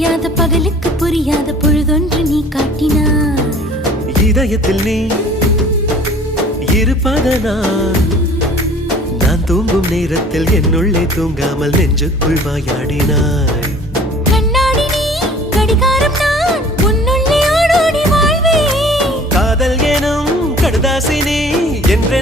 விடியாத பகலுக்கு புரியாத பொழுதொன்று நீ காட்டினாய். இதயத்தில் நீ இருப்பதனால் நான் தூங்கும் நேரத்தில் என்னுள்ளே தூங்காமல் நெஞ்சுக்குள் வாயாடினாய். கண்ணாடி நீ கடிகாரம் நான் உன்னுள்ளே ஓடோடி வாழ்வேன். காதல் எனும் கடுதாசி நீ என்றென்று